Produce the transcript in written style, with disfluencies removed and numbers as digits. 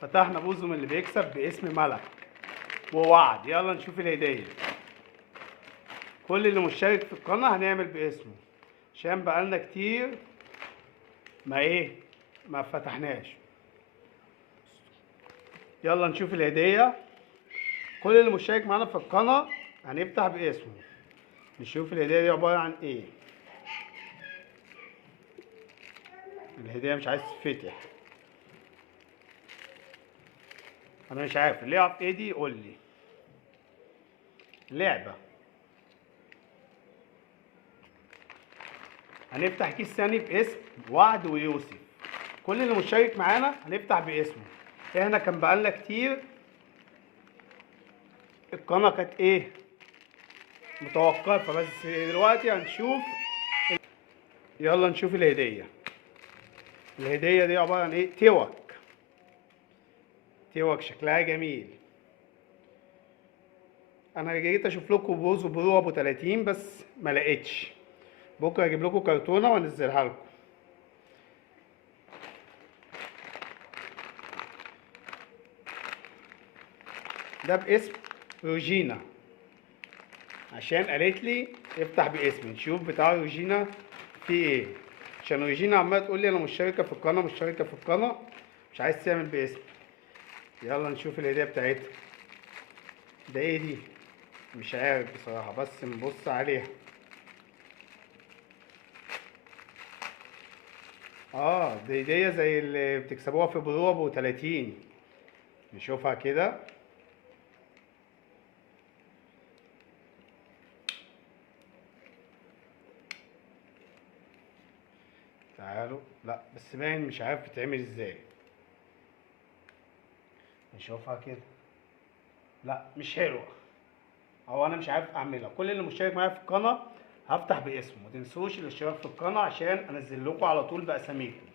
فتحنا بوزو من اللي بيكسب باسم ملك ووعد. يلا نشوف الهدية. كل اللي مشترك في القناة هنعمل باسمه عشان بقالنا كتير ما فتحناش. يلا نشوف الهدية. كل اللي مشترك معانا في القناة هنفتح باسمه. نشوف الهدية دي عبارة عن ايه. الهدية مش عايز تتفتح. انا مش عارف اللعب ايه دي، قول لي. لعبة. هنفتح كيس ثاني باسم وعد ويوسف. كل اللي مشترك معانا هنفتح باسمه. احنا كان بقالنا كتير القناة كانت متوقفة، بس دلوقتي هنشوف. يلا نشوف الهدية. الهدية دي عبارة عن ايه؟ توك شكلها جميل. انا جيت اشوف لكم بوز وبرو ابو 30 بس ما لقيتش. بكره اجيب لكم كرتونه وانزلها لكم. ده باسم روجينا عشان قالت لي افتح باسمي. نشوف بتاع روجينا فيه ايه، عشان روجينا عماله تقول لي انا مشتركه في القناه مش عايز تعمل باسمي. يلا نشوف الهديه بتاعتها. ده ايه دي؟ مش عارف بصراحه، بس نبص عليها. دي هديه زي اللي بتكسبوها في برو ابو 30. نشوفها كده. تعالوا. لا بس باين مش عارف بتتعمل ازاي. نشوفها كده. لا مش حلوه، او انا مش عارف اعملها. كل اللي مشترك معايا في القناه هفتح باسمه. متنسوش الاشتراك في القناه عشان انزل لكم على طول باساميكم.